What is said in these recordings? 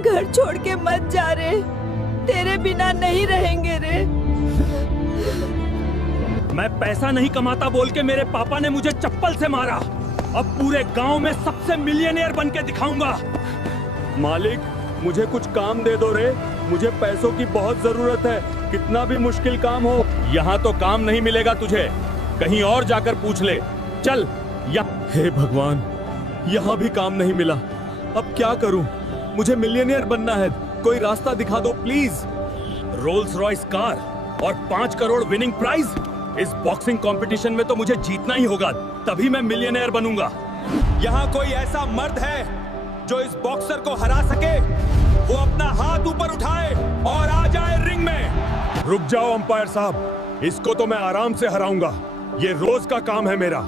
घर छोड़ के मत जा रे, तेरे बिना नहीं रहेंगे रे। मैं पैसा नहीं कमाता बोल के मेरे पापा ने मुझे चप्पल से मारा। अब पूरे गांव में सबसे मिलियनेयर बन के दिखाऊंगा। मालिक, मुझे कुछ काम दे दो रे, मुझे पैसों की बहुत जरूरत है। कितना भी मुश्किल काम हो, यहाँ तो काम नहीं मिलेगा तुझे, कहीं और जाकर पूछ ले। चल हे भगवान, यहाँ भी काम नहीं मिला। अब क्या करूं? मुझे मिलियनेयर बनना है, कोई रास्ता दिखा दो प्लीज। रोल्स रॉयस कार और 5 करोड़ विनिंग प्राइज। इस बॉक्सिंग कंपटीशन में तो मुझे जीतना ही होगा, तभी मैं मिलियनेयर बनूंगा। यहाँ कोई ऐसा मर्द है जो इस बॉक्सर को हरा सके? वो अपना हाथ ऊपर उठाए और आ जाए रिंग में। रुक जाओ अंपायर साहब, इसको तो मैं आराम से हराऊंगा। ये रोज का काम है मेरा।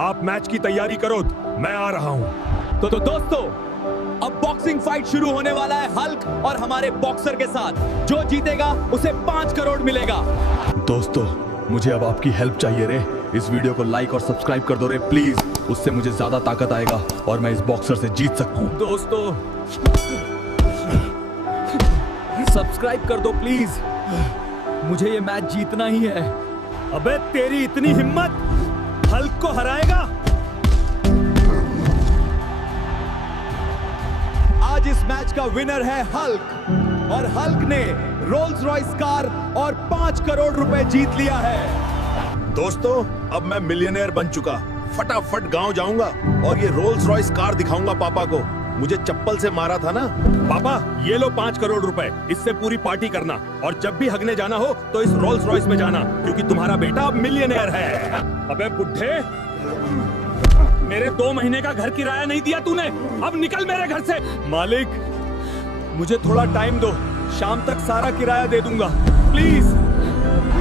आप मैच की तैयारी करो, मैं आ रहा हूँ। तो दोस्तों, अब बॉक्सिंग फाइट शुरू होने वाला है हल्क और हमारे बॉक्सर के साथ। जो जीतेगा उसे 5 करोड़ मिलेगा। दोस्तों, मुझे अब आपकी हेल्प चाहिए रे। इस वीडियो को लाइक और सब्सक्राइब कर दो रे प्लीज, उससे मुझे ज्यादा ताकत आएगा और मैं इस बॉक्सर से जीत सकता हूँ। दोस्तों सब्सक्राइब कर दो प्लीज, मुझे ये मैच जीतना ही है। अबे तेरी इतनी हिम्मत, हल्क को हराएगा? आज इस मैच का विनर है हल्क और हल्क ने रोल्स रॉयस कार और 5 करोड़ रुपए जीत लिया है। दोस्तों, अब मैं मिलियनेयर बन चुका। फटाफट गांव जाऊंगा और ये रोल्स रॉयस कार दिखाऊंगा पापा को। मुझे चप्पल से मारा था ना। पापा, ये लो 5 करोड़ रुपए, इससे पूरी पार्टी करना। और जब भी हगने जाना हो तो इस रोल्स रॉयस में जाना, क्योंकि तुम्हारा बेटा अब मिलियनेयर है। अबे बुड्ढे, मेरे 2 महीने का घर किराया नहीं दिया तूने, अब निकल मेरे घर से। मालिक, मुझे थोड़ा टाइम दो, शाम तक सारा किराया दे दूंगा प्लीज।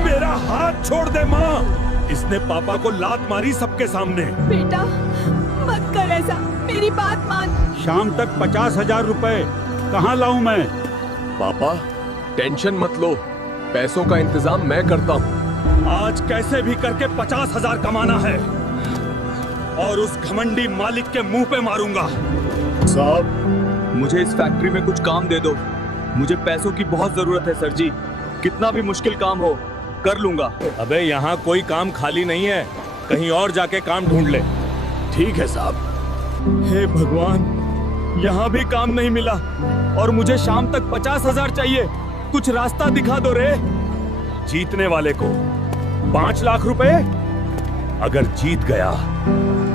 मेरा हाथ छोड़ दे माँ। इसने पापा को लात मारी सबके सामने। बेटा मत कर ऐसा, मेरी बात मान। शाम तक 50,000 रुपए कहाँ लाऊं मैं? पापा, टेंशन मत लो, पैसों का इंतजाम मैं करता हूँ। आज कैसे भी करके 50,000 कमाना है और उस घमंडी मालिक के मुंह पे मारूंगा। साहब, मुझे इस फैक्ट्री में कुछ काम दे दो। मुझे पैसों की बहुत जरूरत है सर जी, कितना भी मुश्किल काम हो कर लूंगा। अबे यहाँ कोई काम खाली नहीं है, कहीं और जाके काम ढूंढ ले। ठीक है साहब। हे भगवान, यहाँ भी काम नहीं मिला और मुझे शाम तक 50,000 चाहिए। कुछ रास्ता दिखा दो रे। जीतने वाले को 5 लाख रुपए, अगर जीत गया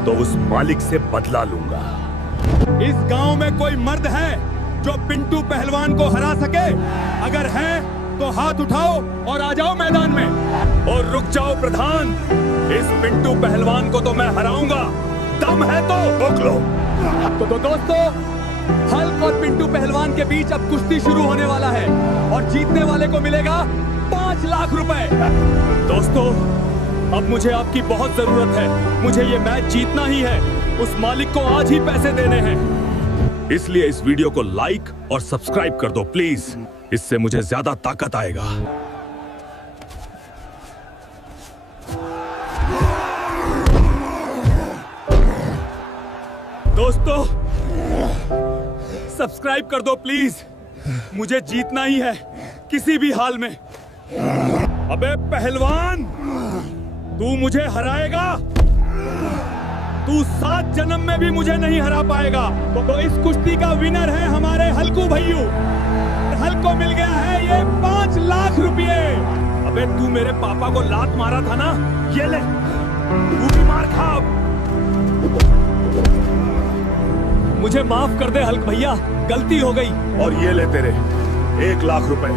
तो उस मालिक से बदला लूंगा। इस गांव में कोई मर्द है जो पिंटू पहलवान को हरा सके? अगर है तो हाथ उठाओ और आ जाओ मैदान में। और रुक जाओ प्रधान, इस पिंटू पहलवान को तो मैं हराऊंगा। दम है तो रोक लो। तो दोस्तों, हल्क और पिंटू पहलवान के बीच अब कुश्ती शुरू होने वाला है और जीतने वाले को मिलेगा 5 लाख रुपए। दोस्तों, अब मुझे आपकी बहुत जरूरत है। मुझे ये मैच जीतना ही है। उस मालिक को आज ही पैसे देने हैं। इसलिए इस वीडियो को लाइक और सब्सक्राइब कर दो प्लीज, इससे मुझे ज्यादा ताकत आएगा। दोस्तों, सब्सक्राइब कर दो प्लीज, मुझे जीतना ही है किसी भी हाल में। अबे पहलवान, तू मुझे हराएगा? तू 7 जन्म में भी मुझे नहीं हरा पाएगा। तो इस कुश्ती का विनर है हमारे हल्कू भैयू। हल्क को मिल गया है ये 5 लाख रुपये। अबे तू मेरे पापा को लात मारा था ना, ये ले, तू भी मार खा। मुझे माफ कर दे हल्क भैया, गलती हो गई। और ये ले तेरे 1 लाख रुपए,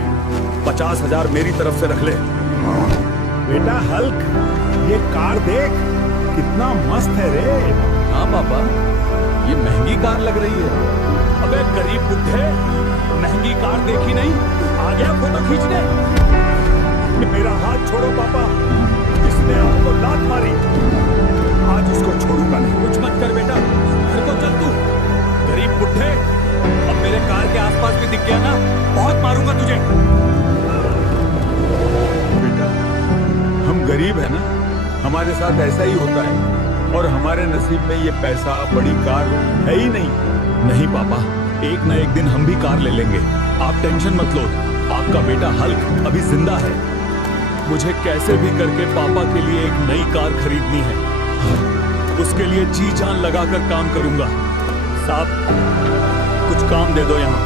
50,000 मेरी तरफ से रख ले। बेटा हल्क, ये कार देख, कितना मस्त है रे। हाँ पापा, ये महंगी कार लग रही है। अबे गरीब बुड्ढे, महंगी कार देखी नहीं, आ गया फोटो खींचने। मेरा हाथ छोड़ो पापा, इसने आपको लात मारी, आज इसको छोड़ूंगा नहीं। कुछ मत कर बेटा, घर को चल तू। गरीब बुड्ढे, अब मेरे कार के आसपास भी दिख गया ना, बहुत मारूंगा तुझे। बेटा, हम गरीब है ना, हमारे साथ ऐसा ही होता है और हमारे नसीब में ये पैसा, बड़ी कार है ही नहीं। नहीं पापा, एक न एक दिन हम भी कार ले लेंगे। आप टेंशन मत लो, आपका बेटा हल्क अभी जिंदा है। मुझे कैसे भी करके पापा के लिए एक नई कार खरीदनी है। उसके लिए जी जान लगाकर काम करूंगा। साहब, कुछ काम दे दो यहाँ,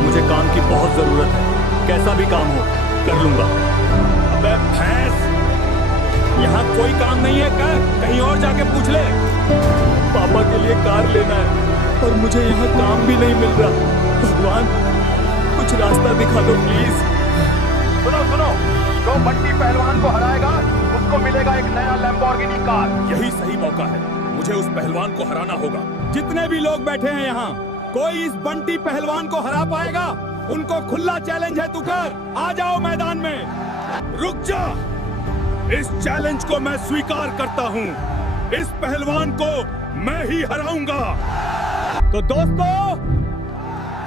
मुझे काम की बहुत जरूरत है। कैसा भी काम हो कर लूंगा। अबे भैंस, यहाँ कोई काम नहीं है क्या? कहीं और जाके पूछ ले। पापा के लिए कार लेना है और मुझे यहाँ काम भी नहीं मिल रहा। भगवान, कुछ रास्ता दिखा दो प्लीज। सुनो सुनो, जो बंटी पहलवान को हराएगा उसको मिलेगा एक नया लैम्बोर्गिनी कार। यही सही मौका है, मुझे उस पहलवान को हराना होगा। जितने भी लोग बैठे हैं यहाँ, कोई इस बंटी पहलवान को हरा पाएगा? उनको खुला चैलेंज है, तू कर, आ जाओ मैदान में। रुक जा, इस चैलेंज को मैं स्वीकार करता हूँ। इस पहलवान को मैं ही हराऊंगा। तो दोस्तों,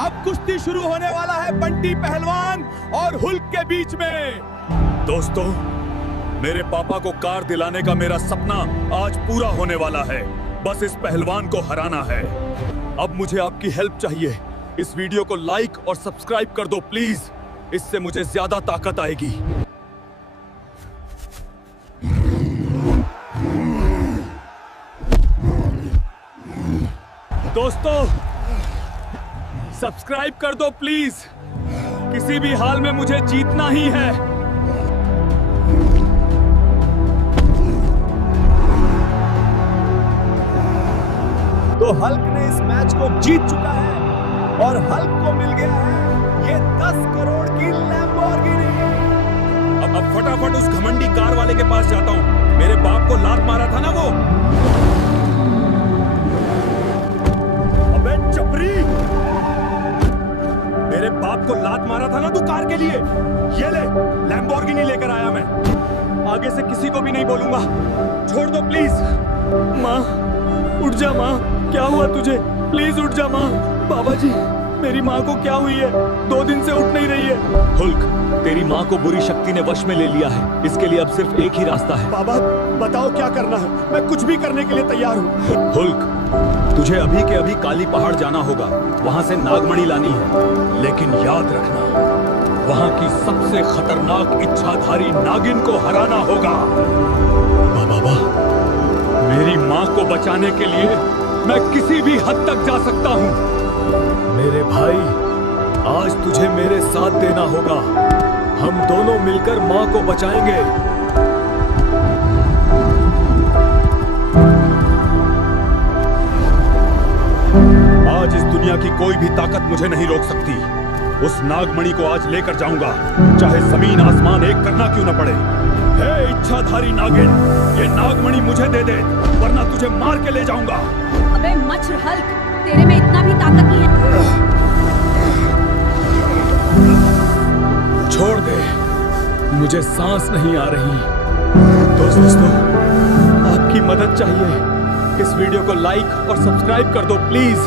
अब कुश्ती शुरू होने वाला है बंटी पहलवान और हुल्क के बीच में। दोस्तों, मेरे पापा को कार दिलाने का मेरा सपना आज पूरा होने वाला है। बस इस पहलवान को हराना है। अब मुझे आपकी हेल्प चाहिए। इस वीडियो को लाइक और सब्सक्राइब कर दो प्लीज, इससे मुझे ज्यादा ताकत आएगी। दोस्तों, सब्सक्राइब कर दो प्लीज, किसी भी हाल में मुझे जीतना ही है। तो हल्क ने इस मैच को जीत चुका है और हल्क को मिल गया है ये 10 करोड़ की लैम्बोर्गिनी। अब फटाफट उस घमंडी कार वाले के पास जाता हूँ। मेरे बाप को लात मारा था ना वो। अबे चपरी, मेरे बाप को लात मारा था ना तू कार के लिए। ये ले, लैम्बोर्गिनी लेकर आया मैं। आगे से किसी को भी नहीं बोलूंगा। छोड़ दो प्लीज। माँ, उठ जा माँ, क्या हुआ तुझे? प्लीज उठ जा माँ। बाबा जी, मेरी माँ को क्या हुई है? 2 दिन से उठ नहीं रही है। हुल्क, तेरी माँ को बुरी शक्ति ने वश में ले लिया है। इसके लिए अब सिर्फ एक ही रास्ता है। बाबा, बताओ क्या करना है? मैं कुछ भी करने के लिए तैयार हूँ। हुल्क, तुझे अभी के अभी काली पहाड़ जाना होगा। वहाँ से नागमणि लानी है, लेकिन याद रखना, वहाँ की सबसे खतरनाक इच्छाधारी नागिन को हराना होगा। बाबा, मेरी माँ को बचाने के लिए मैं किसी भी हद तक जा सकता हूँ। मेरे भाई, आज तुझे मेरे साथ देना होगा। हम दोनों मिलकर माँ को बचाएंगे। आज इस दुनिया की कोई भी ताकत मुझे नहीं रोक सकती। उस नागमणि को आज लेकर जाऊंगा, चाहे जमीन आसमान एक करना क्यों न पड़े। हे इच्छाधारी नागिन, ये नागमणि मुझे दे दे, वरना तुझे मार के ले जाऊंगा। अबे मच्छर हल्क, तेरे में इतना भी ताकत नहीं है। छोड़ दे, मुझे सांस नहीं आ रही। दोस्तों, आपकी मदद चाहिए। इस वीडियो को लाइक और सब्सक्राइब कर दो प्लीज,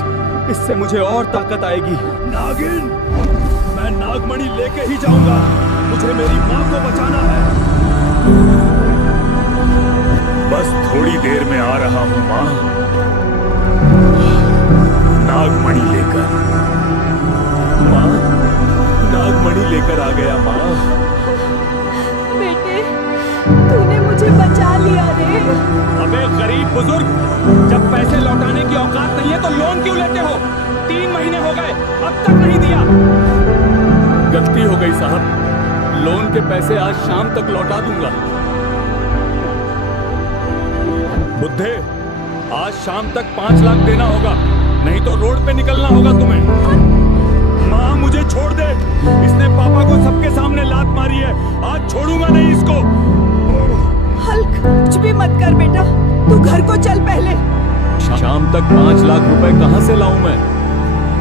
इससे मुझे और ताकत आएगी। नागिन, मैं नागमणि लेके ही जाऊंगा। मुझे मेरी माँ को बचाना है। बस थोड़ी देर में आ रहा हूँ माँ, नागमणि लेकर। माँ, नागमणि लेकर आ गया माँ। बेटे, तूने मुझे बचा लिया रे। अबे गरीब बुजुर्ग, जब पैसे लौटाने की औकात नहीं है तो लोन क्यों लेते हो? 3 महीने हो गए, अब तक नहीं दिया। गलती हो गई साहब, लोन के पैसे आज शाम तक लौटा दूंगा। बुद्धे, आज शाम तक 5 लाख देना होगा, नहीं तो रोड पे निकलना होगा तुम्हें। माँ, मुझे छोड़ दे। इसने पापा को सबके सामने लात मारी है, आज छोड़ूंगा नहीं इसको। हल्क, कुछ भी मत कर बेटा, तू घर को चल पहले। शाम तक 5 लाख रुपए कहाँ से लाऊं मैं?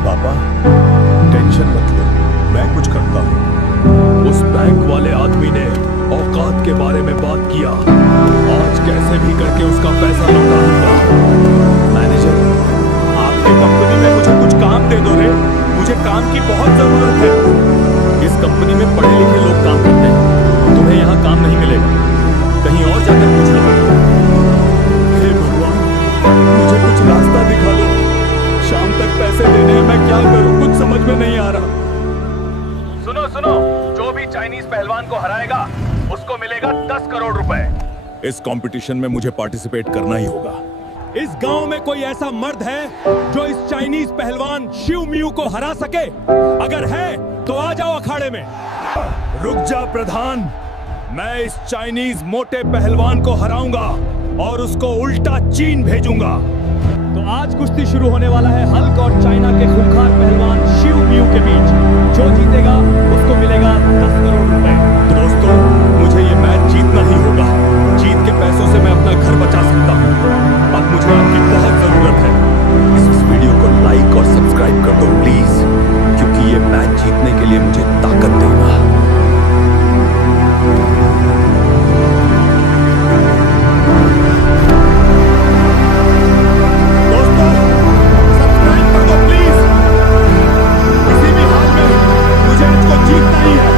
पापा, टेंशन मत लो, मैं कुछ करता हूँ। उस बैंक वाले आदमी ने औकात के बारे में बात किया। आज कैसे भी करके उसका पैसा लौटा दूंगा। मैनेजर, आपकी कंपनी में मुझे कुछ काम दे दो रे। मुझे काम की बहुत जरूरत है। इस कंपनी में पढ़े लिखे लोग काम करते हैं, तुम्हें यहाँ काम नहीं मिलेगा। कहीं और जाकर पूछ लो। हे भगवान, मुझे कुछ रास्ता दिखा दो। शाम तक पैसा पैसे देने हैं, मैं क्या करूं, कुछ समझ में नहीं आ रहा। सुनो सुनो, जो भी चाइनीज पहलवान को हराएगा उसको मिलेगा 10 करोड़ रुपए। इस कंपटीशन में मुझे पार्टिसिपेट करना ही होगा। इस गांव में कोई ऐसा मर्द है जो इस चाइनीज पहलवान शिव मियू को हरा सके? अगर है तो आ जाओ अखाड़े में। रुक जा प्रधान, मैं इस चाइनीज मोटे पहलवान को हराऊंगा और उसको उल्टा चीन भेजूंगा। तो आज कुश्ती शुरू होने वाला है हल्क और चाइना के खूंखार पहलवान शिव मियू के बीच। जो जीतेगा उसको मिलेगा 10 करोड़ रुपए। दोस्तों, मुझे ये मैच जीतना ही होगा। जीत के पैसों से मैं अपना घर बचा सकता हूँ। अब मुझे आपकी बहुत जरूरत है। इस वीडियो को लाइक और सब्सक्राइब कर दो प्लीज, क्योंकि ये मैच जीतने के लिए मुझे ताकत देगा। दोस्तों, सब्सक्राइब कर दो प्लीज। किसी भी हाल में मुझे इसको जीतना ही है।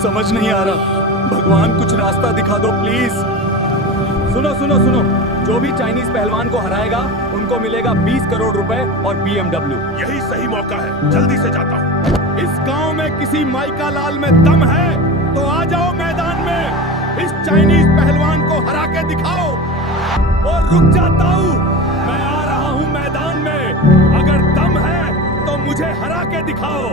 समझ नहीं आ रहा। भगवान कुछ रास्ता दिखा दो प्लीज। सुनो सुनो सुनो, जो भी चाइनीज पहलवान को हराएगा उनको मिलेगा 20 करोड़ रुपए और BMW। यही सही मौका है, जल्दी से जाता हूँ। इस गांव में किसी माइका लाल में दम है तो आ जाओ मैदान में। इस चाइनीज पहलवान को हरा के दिखाओ। और रुक जाता हूँ, मैं आ रहा हूँ मैदान में। अगर दम है तो मुझे हरा के दिखाओ।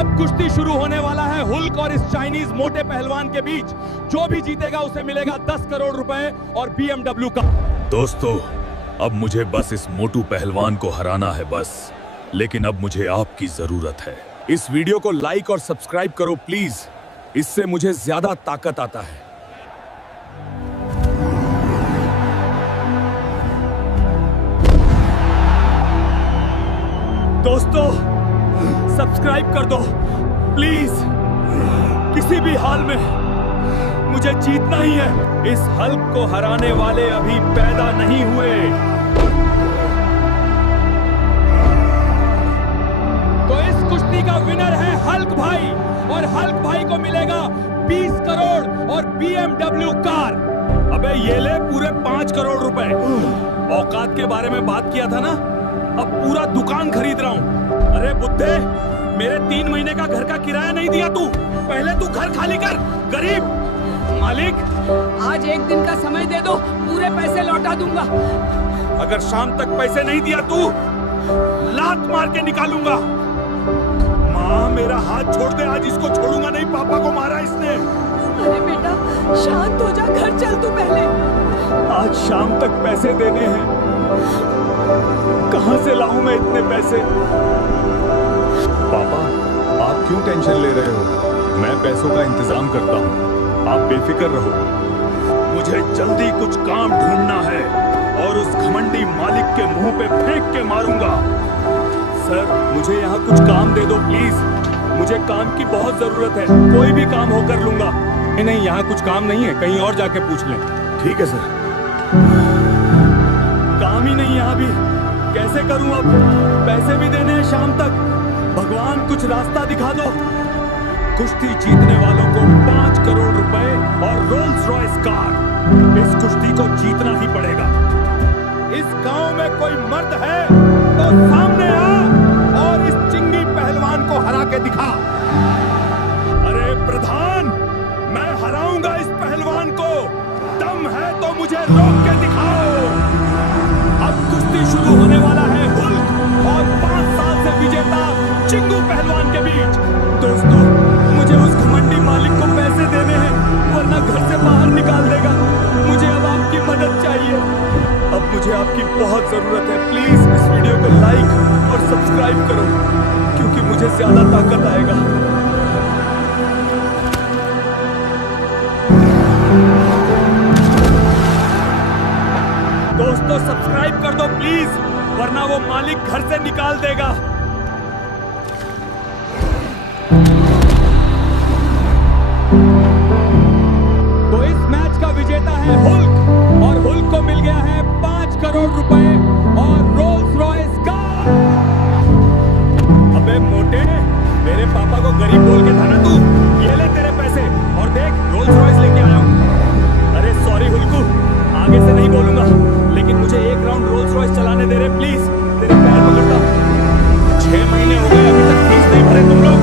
अब कुश्ती शुरू होने वाला है हुल्क और इस चाइनीज मोटे पहलवान के बीच। जो भी जीतेगा उसे मिलेगा 10 करोड़ रुपए और BMW का। दोस्तों, अब मुझे बस इस मोटू पहलवान को हराना है बस। लेकिन अब मुझे आपकी जरूरत है। इस वीडियो को लाइक और सब्सक्राइब करो प्लीज, इससे मुझे ज्यादा ताकत आता है। दोस्तों, सब्सक्राइब कर दो प्लीज। किसी भी हाल में मुझे जीतना ही है। इस हल्क को हराने वाले अभी पैदा नहीं हुए। तो इस कुश्ती का विनर है हल्क भाई, और हल्क भाई को मिलेगा 20 करोड़ और BMW कार। अबे ये ले पूरे 5 करोड़ रुपए। औकात के बारे में बात किया था ना, अब पूरा दुकान खरीद रहा हूँ। अरे बुद्धे, मेरे 3 महीने का घर का किराया नहीं दिया तू। पहले तू घर खाली कर, गरीब। मालिक, आज एक दिन का समय दे दो, पूरे पैसे लौटा दूंगा। अगर शाम तक पैसे नहीं दिया तू, लात मार के निकालूंगा। माँ, मेरा हाथ छोड़ दे, आज इसको छोड़ूंगा नहीं। पापा को मारा इसने। अरे बेटा, शांत हो जा, घर चल तू पहले। आज शाम तक पैसे देने हैं। कहां से लाऊं मैं इतने पैसे? पापा, आप क्यों टेंशन ले रहे हो? मैं पैसों का इंतजाम करता हूँ, आप बेफिक्र रहो। मुझे जल्दी कुछ काम ढूंढना है और उस घमंडी मालिक के मुंह पे फेंक के मारूंगा। सर, मुझे यहाँ कुछ काम दे दो प्लीज। मुझे काम की बहुत जरूरत है। कोई भी काम हो कर लूंगा। नहीं, यहाँ कुछ काम नहीं है, कहीं और जाके पूछ लें। ठीक है सर। काम ही नहीं यहाँ भी, कैसे करूं अब? पैसे भी देने हैं शाम तक। भगवान कुछ रास्ता दिखा दो। कुश्ती जीतने वालों को 5 करोड़ रुपए और रोल्स रॉयस कार। इस कुश्ती को जीतना ही पड़ेगा। इस गांव में कोई मर्द है तो सामने आ और इस चिंगी पहलवान को हरा के दिखा। अरे प्रधान, मैं हराऊंगा इस पहलवान को। दम है तो मुझे रोक के दिखाओ। अब कुश्ती शुरू होने वाला है हुल्क और 5 साल से विजेता चिंगू पहलवान के बीच। दोस्तों, मुझे उस घमंडी मालिक को पैसे देने हैं, वरना घर से बाहर निकाल देगा। मुझे अब आपकी मदद चाहिए। अब मुझे आपकी बहुत जरूरत है। प्लीज इस वीडियो को लाइक और सब्सक्राइब करो, क्योंकि मुझे ज्यादा ताकत आएगा। दोस्तों, सब्सक्राइब कर दो प्लीज, वरना वो मालिक घर से निकाल देगा। तो इस मैच का विजेता है हुल्क, और हुल्क को मिल गया है 5 करोड़ रुपए और रोल्स रॉयस कार। अबे मोटे, मेरे पापा को गरीब बोल के था ना तू? ये ले तेरे पैसे, और देख रोल्स रॉयस लेके आया हूँ। अरे सॉरी हुल्कू, आगे से नहीं बोलूंगा, लेकिन मुझे 1 राउंड रोल्स रॉयस चलाने दे रहे प्लीज। तेरे पैर पकड़ता हूँ। 6 महीने हो गए, अभी तक फीस नहीं भरे तुम लोग।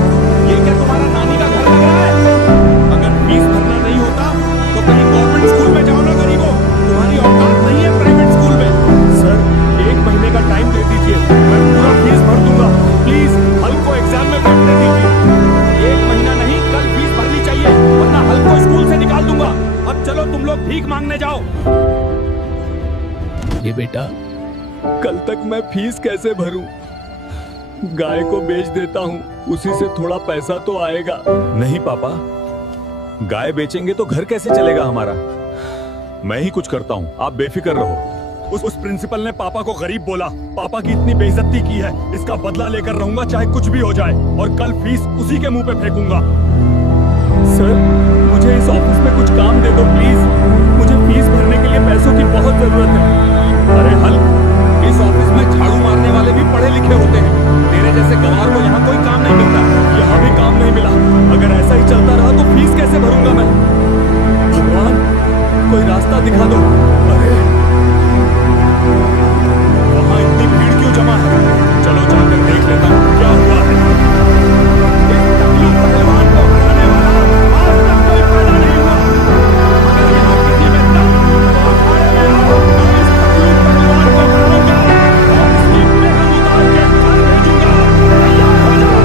ये क्या तुम्हारा नानी का घर लग रहा है? अगर फीस भरना नहीं होता तो कहीं गवर्नमेंट स्कूल में जाओ ना गरीबों। तुम्हारी औकात नहीं है प्राइवेट स्कूल में। सर, 1 महीने का टाइम दे दीजिए, मैं पूरा फीस भर दूंगा। प्लीज हल्क को एग्जाम में बैठने दीजिए। 1 महीना नहीं, कल फीस भरनी चाहिए, वरना हल्क को स्कूल से निकाल दूंगा। अब चलो तुम लोग भीख मांगने जाओ। ये बेटा, कल तक मैं फीस कैसे भरूं? गाय को बेच देता हूँ, उसी से थोड़ा पैसा तो आएगा। नहीं पापा, गाय बेचेंगे तो घर कैसे चलेगा हमारा? मैं ही कुछ करता हूँ, आप बेफिक्र रहो। उस प्रिंसिपल ने पापा को गरीब बोला, पापा की इतनी बेइज्जती की है, इसका बदला लेकर रहूंगा चाहे कुछ भी हो जाए, और कल फीस उसी के मुंह पे फेंकूंगा। सर, मुझे इस ऑफिस में कुछ काम दे दो प्लीज, मुझे फीस भरने के लिए पैसों की बहुत जरूरत है। अरे हल्क, इस ऑफिस में झाड़ू मारने वाले भी पढ़े लिखे होते हैं, तेरे जैसे गंवार को यहाँ कोई काम नहीं मिलता। यहाँ भी काम नहीं मिला। अगर ऐसा ही चलता रहा तो फीस कैसे भरूंगा मैं? भगवान, कोई रास्ता दिखा दो। अरे वहाँ इतनी भीड़ क्यों जमा है? चलो जाकर देख लेता हूँ क्या हुआ है। इस टकलू पहलवान को हराने वाला आज तक कोई पैदा नहीं हुआ। अगर यहाँ किसी में दम तो अखाड़े में आओ। मैं इस टकलू पहलवान को हराऊंगा और इसकी बेहद उतार के घर भेजूंगा। तैयार हो जाओ।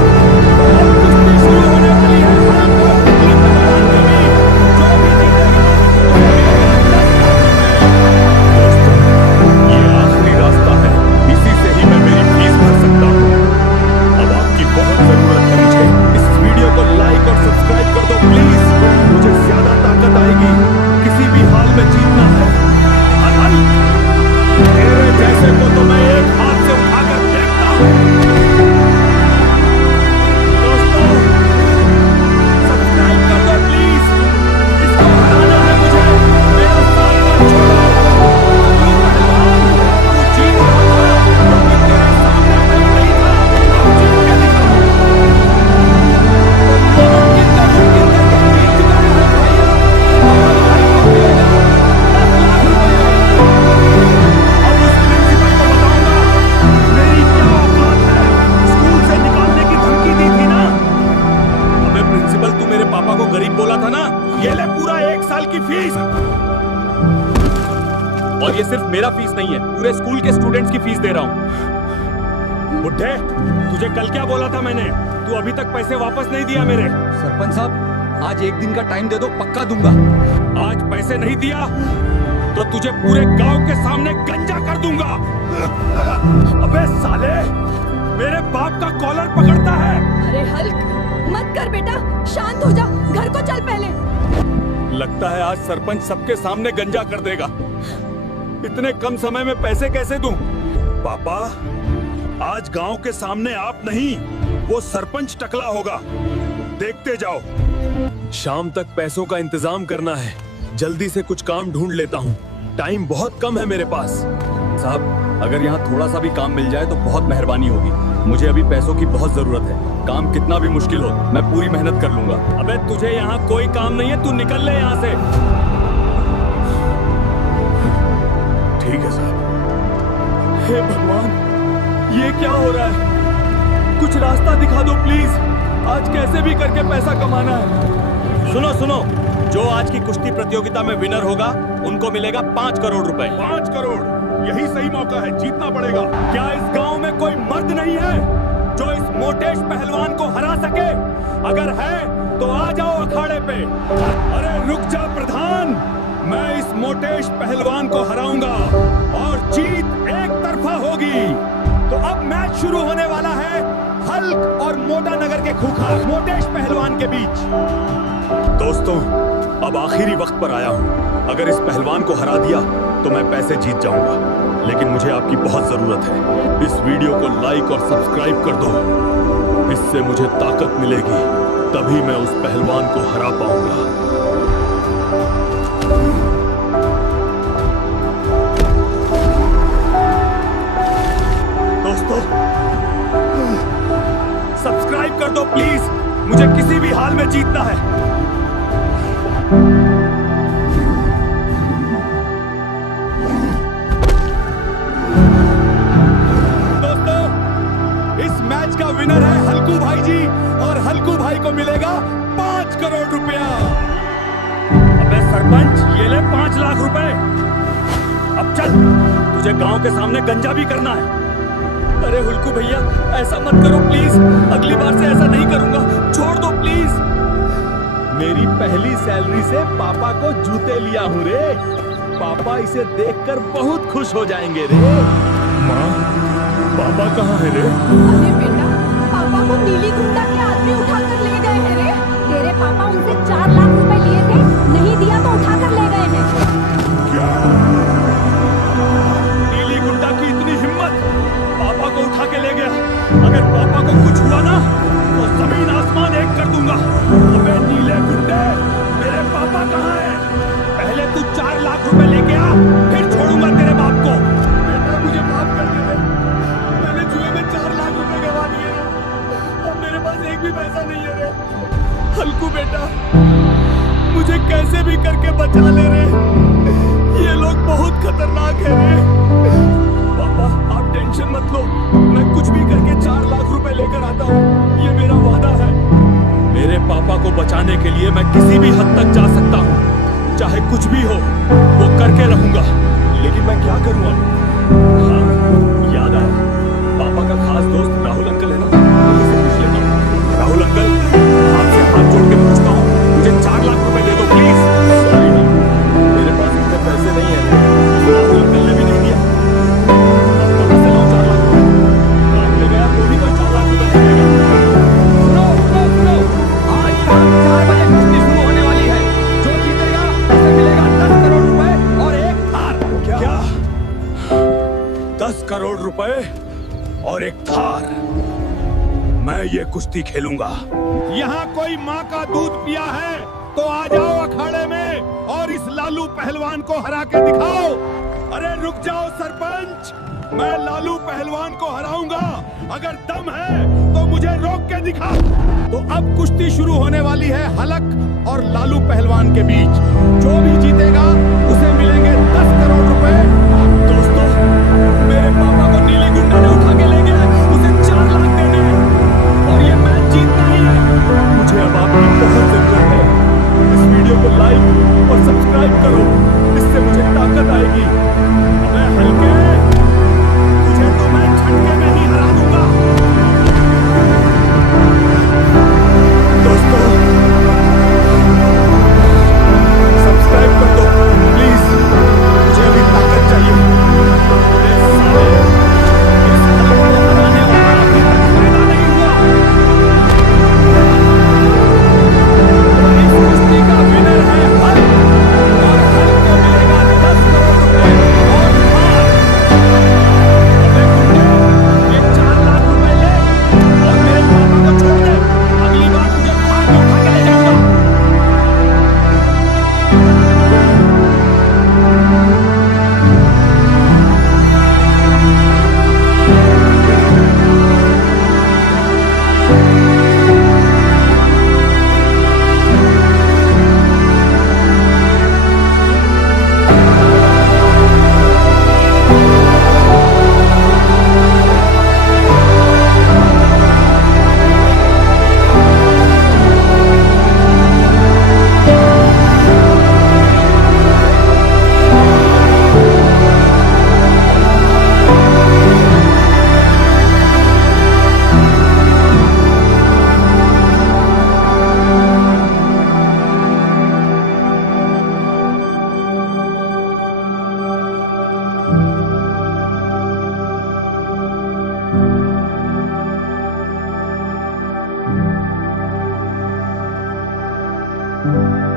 अब कुश्ती शुरू होने वाली है हल्क और टकलू पहलवान के बीच। जो भी जीतेगा उसे मिलेगा 10 लाख रुपए। ये आखिरी रास्ता है, इसी से ही मैं मेरी फीस भर सकता हूँ। अब आपकी बहुत जरूरत है मुझे। इस वीडियो को लाइक और सब्सक्राइब कर दो प्लीज, मुझे ज्यादा ताकत आएगी। किसी भी हाल में जीतना है। हल्क, तेरे जैसे को तो मैं एक हाथ से उठाकर फेंकता हूँ। दोस्तों, सब्सक्राइब कर दो प्लीज, इसको हराना है मुझे। मेरा साथ मत छोड़ो। टकलू पहलवान, तू जीत रहा था क्योंकि तेरे सामने मैं नहीं था। अब जीत के दिखाओ। मुमकिन करके जीत चुका है हल्क भैया, और हल्क को मिलेगा 10 लाख रुपए। अब उस प्रिंसिपल को बताऊंगा मेरी क्या औकात है। स्कूल से निकालने की धमकी दी थी ना? अबे प्रिंसिपल, तू मेरे पापा को गरीब बोला था ना? ये ले पूरा 1 साल की फीस। और ये सिर्फ मेरा फीस नहीं है, पूरे स्कूल के स्टूडेंट्स की फीस दे रहा हूँ। बुड्ढे, तुझे कल क्या बोला था मैंने? तू अभी तक पैसे वापस नहीं दिया मेरे। सरपंच साहब, आज 1 दिन का टाइम दे दो, पक्का दूंगा। आज पैसे नहीं दिया तो तुझे पूरे गांव के सामने गंजा कर दूंगा। अबे साले, मेरे बाप का कॉलर पकड़ता है। अरे हल्क, मत कर बेटा, शांत हो जा, घर को चल पहले। लगता है आज सरपंच सबके सामने गंजा कर देगा। इतने कम समय में पैसे कैसे दूं? पापा, आज गांव के सामने आप नहीं, वो सरपंच टकला होगा। देखते जाओ। शाम तक पैसों का इंतजाम करना है, जल्दी से कुछ काम ढूंढ लेता हूँ। टाइम बहुत कम है मेरे पास। साहब, अगर यहाँ थोड़ा सा भी काम मिल जाए तो बहुत मेहरबानी होगी। मुझे अभी पैसों की बहुत जरूरत है। काम कितना भी मुश्किल हो, मैं पूरी मेहनत कर लूंगा। अबे तुझे यहाँ कोई काम नहीं है, तू निकल ले यहाँ से। ठीक है साहब। हे भगवान, ये क्या हो रहा है? कुछ रास्ता दिखा दो प्लीज। आज कैसे भी करके पैसा कमाना है। सुनो सुनो, जो आज की कुश्ती प्रतियोगिता में विनर होगा उनको मिलेगा 5 करोड़ रुपए। 5 करोड़, यही सही मौका है, जीतना पड़ेगा। क्या इस गांव में कोई मर्द नहीं है जो इस मोटेश पहलवान को हरा सके? अगर है तो आ जाओ अखाड़े पे। अरे रुक जा प्रधान, मैं इस मोटेश पहलवान को हराऊंगा और जीत एक तरफा होगी। तो अब मैच शुरू होने वाला है हल्क और मोटा नगर के खूंखार मोटेश पहलवान के बीच। दोस्तों, अब आखिरी वक्त पर आया हूं। अगर इस पहलवान को हरा दिया तो मैं पैसे जीत जाऊंगा, लेकिन मुझे आपकी बहुत जरूरत है। इस वीडियो को लाइक और सब्सक्राइब कर दो, इससे मुझे ताकत मिलेगी, तभी मैं उस पहलवान को हरा पाऊंगा। दोस्तों, सब्सक्राइब कर दो प्लीज, मुझे किसी भी हाल में जीतना है। दोस्तों, इस मैच का विनर है हल्कू भाई जी, और हल्कू भाई को मिलेगा 5 करोड़ रुपया। अबे सरपंच, ये ले 5 लाख रुपए। अब चल, तुझे गांव के सामने गंजा भी करना है। अरे हुल्कू भैया, ऐसा मत करो प्लीज, अगली बार से ऐसा नहीं करूंगा, छोड़ दो प्लीज। मेरी पहली सैलरी से पापा को जूते लिया हूँ रे। पापा इसे देखकर बहुत खुश हो जाएंगे रे। माँ, पापा कहाँ है रे? अरे बेटा, पापा को नीली गुंडा के आदमी उठाकर ले गए हैं रे। तेरे पापा उनसे 4 लाख रुपए लिए थे, नहीं दिया तो उठाकर ले गए हैं। नीली गुंडा की इतनी हिम्मत, पापा को उठा के ले गया। अगर पापा को कुछ हुआ ना तो जमीन आसमान एक कर दूंगा। अबे नीले गुंडे, मेरे पापा कहाँ हैं? पहले तू 4 लाख रुपए लेके आ, फिर छोड़ूंगा तेरे बाप को। बेटा मुझे माफ कर दे, मैंने जुए में 4 लाख रुपए गवा दिए, अब मेरे पास एक भी पैसा नहीं है रे। हल्कू बेटा, मुझे कैसे भी करके बचा ले रे, ये लोग बहुत खतरनाक है रे। पापा आप टेंशन मत लो, मैं कुछ भी करके 4 लाख रुपए लेकर आता हूँ, ये मेरा वादा है। मेरे पापा को बचाने के लिए मैं किसी भी हद तक जा सकता हूँ, चाहे कुछ भी हो वो करके रहूंगा। लेकिन मैं क्या करूँ अब? हाँ, याद आया, पापा का खास दोस्त राहुल अंकल है ना, उनसे पूछ लेता हूँ। राहुल अंकल, आपसे हाथ जोड़ के पूछता हूँ, मुझे 4 लाख रुपए दे दो प्लीज। सॉरी, मेरे पास इतने पैसे नहीं है। राहुल अंकल ने भी नहीं दिया, अब कहाँ से लाऊं 4 लाख रुपए? काम ले गया तो भी कोई 4 लाख रुपए नहीं देगा। सुनो सुनो सुनो, आज शाम 4 बजे कुश्ती शुरू होने वाली है। जो जीतेगा उसे मिलेगा 10 करोड़ रुपए और एक थार। क्या 10 करोड़ रुपए और एक थार? मैं ये कुश्ती खेलूंगा। यहाँ कोई माँ का दूध पिया है तो आ जाओ अखाड़े में और इस लालू पहलवान को हरा के दिखाओ। अरे रुक जाओ सरपंच, मैं लालू पहलवान को हराऊंगा। अगर दम है तो मुझे रोक के दिखा। तो अब कुश्ती शुरू होने वाली है हलक और लालू पहलवान के बीच। जो भी जीतेगा उसे मिलेंगे 10 करोड़ रुपए। दोस्तों, मेरे पापा को नीली गुंडा ने उठा के ले गया, उसे 4 लाख देने और ये मैच जीतना ही है। मुझे अब आपकी बहुत जरूरत है। इस वीडियो को लाइक और सब्सक्राइब करो, इससे मुझे ताकत आएगी। अबे हल्के, तुझे तो मैं झटके में ही हरा दूंगा। दोस्तों, सब्सक्राइब कर दो प्लीज, मुझे अभी ताकत चाहिए। है।